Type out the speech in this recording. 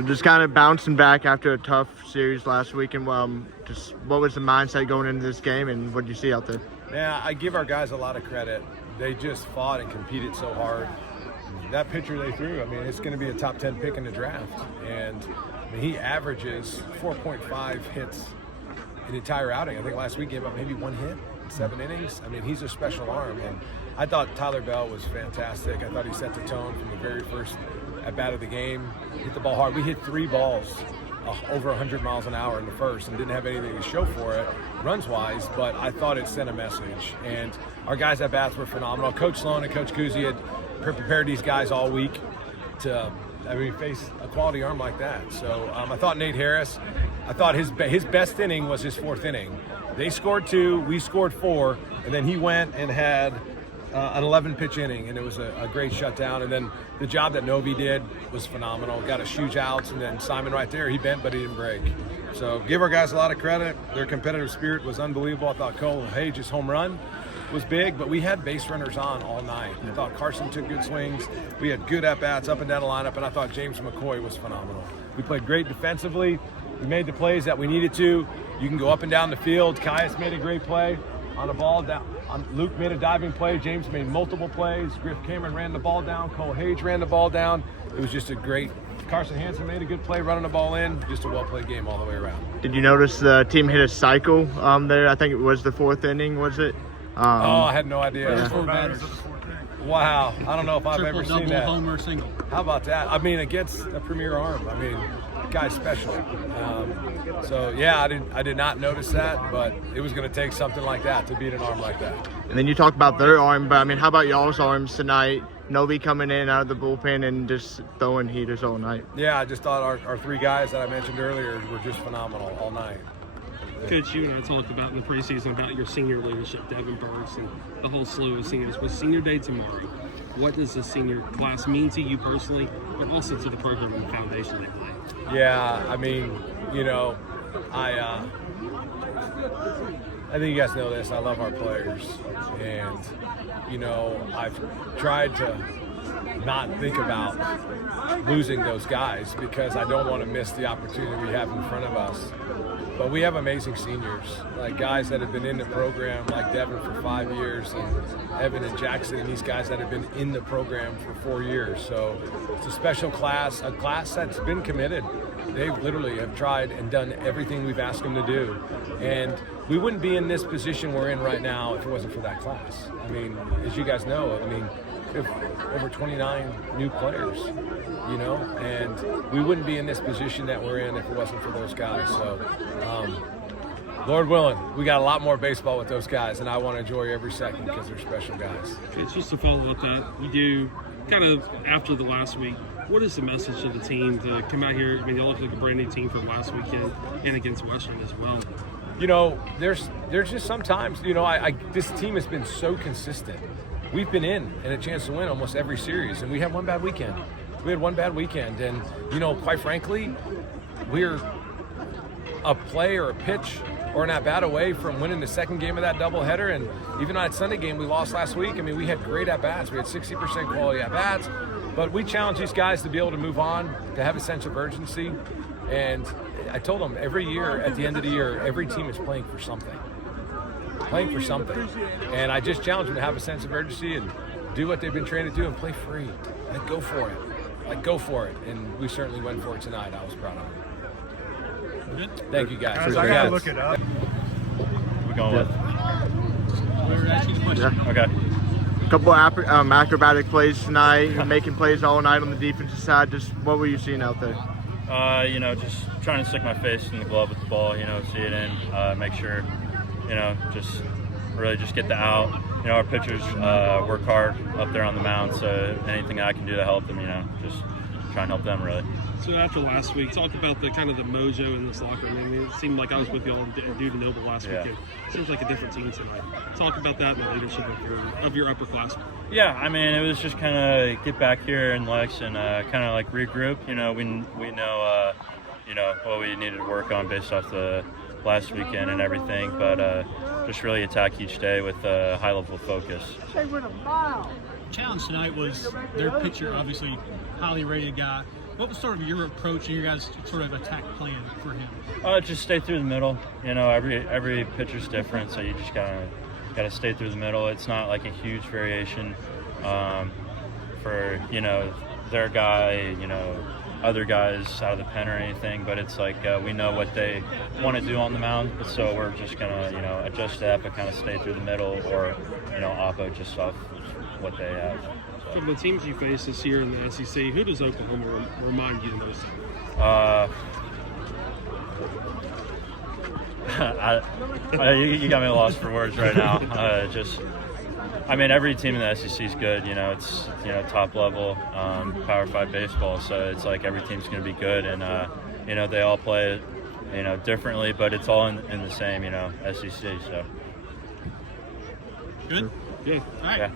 So just kind of bouncing back after a tough series last week, and just what was the mindset going into this game, and what did you see out there? Yeah, I give our guys a lot of credit. They just fought and competed so hard. That pitcher they threw, I mean, it's going to be a top 10 pick in the draft. And I mean, he averages 4.5 hits an entire outing. I think last week gave up maybe 1 hit in 7 innings. I mean, he's a special arm. And I thought Tyler Bell was fantastic. I thought he set the tone from the very first at-bat of the game. Hit the ball hard. We hit 3 balls over 100 miles an hour in the first and didn't have anything to show for it runs-wise, but I thought it sent a message. And our guys at bats were phenomenal. Coach Sloan and Coach Kuzi had prepared these guys all week to face a quality arm like that. So I thought Nate Harris, I thought his best inning was his 4th inning. They scored 2, we scored 4, and then he went and had an 11-pitch inning, and it was a great shutdown. And then the job that Novi did was phenomenal. Got us huge outs, and then Simon right there, he bent, but he didn't break. So give our guys a lot of credit. Their competitive spirit was unbelievable. I thought Cole Hage's home run was big, but we had base runners on all night. I thought Carson took good swings. We had good at-bats up and down the lineup, and I thought James McCoy was phenomenal. We played great defensively. We made the plays that we needed to. You can go up and down the field. Caius made a great play on the ball down. Luke made a diving play. James made multiple plays. Griff Cameron ran the ball down. Cole Hage ran the ball down. It was just a great. Carson Hansen made a good play running the ball in. Just a well-played game all the way around. Did you notice the team hit a cycle there? I think it was the 4th inning, was it? I had no idea. Yeah. 4 batters. Wow. I don't know if I've ever seen that. Triple, homer, single. How about that? I mean, against a premier arm. I mean, guy's special. So yeah, I did not notice that, but it was going to take something like that to beat an arm like that. And then you talk about their arm, but I mean, how about y'all's arms tonight? Novi coming in out of the bullpen and just throwing heaters all night. Yeah, I just thought our 3 guys that I mentioned earlier were just phenomenal all night. Coach, you and I talked about in the preseason about your senior leadership, Devin Burks, and the whole slew of seniors. With senior day tomorrow, what does the senior class mean to you personally, but also to the program and the foundation they play? Yeah, I mean, you know, I think you guys know this. I love our players, and you know, I've tried to not think about losing those guys because I don't want to miss the opportunity we have in front of us. But we have amazing seniors, like guys that have been in the program, like Devin for 5 years, and Evan and Jackson, and these guys that have been in the program for 4 years. So it's a special class, a class that's been committed. They literally have tried and done everything we've asked them to do. And we wouldn't be in this position we're in right now if it wasn't for that class. I mean, as you guys know, I mean, we have over 29 new players, you know, and we wouldn't be in this position that we're in if it wasn't for those guys. So, Lord willing, we got a lot more baseball with those guys, and I want to enjoy every second because they're special guys. It's just to follow up that, you do kind of after the last week, what is the message to the team to come out here? I mean, they look like a brand new team from last weekend and against Western as well. You know, there's just sometimes, you know, this team has been so consistent. We've been in and a chance to win almost every series, and we had one bad weekend. We had one bad weekend, and, you know, quite frankly, we're a play or a pitch or an at-bat away from winning the second game of that doubleheader. And even on that Sunday game we lost last week, I mean, we had great at-bats. We had 60% quality at-bats, but we challenge these guys to be able to move on, to have a sense of urgency. And I told them every year, at the end of the year, every team is playing for something. And I just challenge them to have a sense of urgency and do what they've been trained to do and play free. Like, go for it. And we certainly went for it tonight. I was proud of it. Thank you, guys. I gotta look it up. We're going with. We're asking the question. Yeah. Okay. A couple acrobatic plays tonight, making plays all night on the defensive side. Just what were you seeing out there? You know, just trying to stick my face in the glove with the ball, you know, see it in, make sure, you know, just really just get the out. You know, our pitchers work hard up there on the mound, so anything I can do to help them, you know, just try and help them really. So after last week, talk about the kind of the mojo in this locker room. I mean, it seemed like I was with y'all and Dude and Noble last weekend. Seems like a different team tonight. Talk about that and the leadership of your upperclassmen. Yeah, I mean, it was just kind of get back here in Lex and kind of like regroup. You know, we know, you know, what we needed to work on based off the last weekend and everything, but just really attack each day with a high level of focus. Challenge tonight was their pitcher, obviously highly rated guy. What was sort of your approach and your guys' sort of attack plan for him? Just stay through the middle. You know, every pitcher's different, so you just gotta stay through the middle. It's not like a huge variation for, you know, their guy, you know, other guys out of the pen or anything, but it's like we know what they want to do on the mound, so we're just gonna, you know, adjust that, but kind of stay through the middle, or, you know, oppo just off what they have. From the teams you face this year in the SEC, who does Oklahoma remind you the most? You got me lost for words right now. I mean, every team in the SEC is good. You know, it's, you know, top level Power 5 baseball. So it's like every team's going to be good, and you know, they all play, you know, differently, but it's all in the same, you know, SEC. So Good. Yeah. All right. yeah.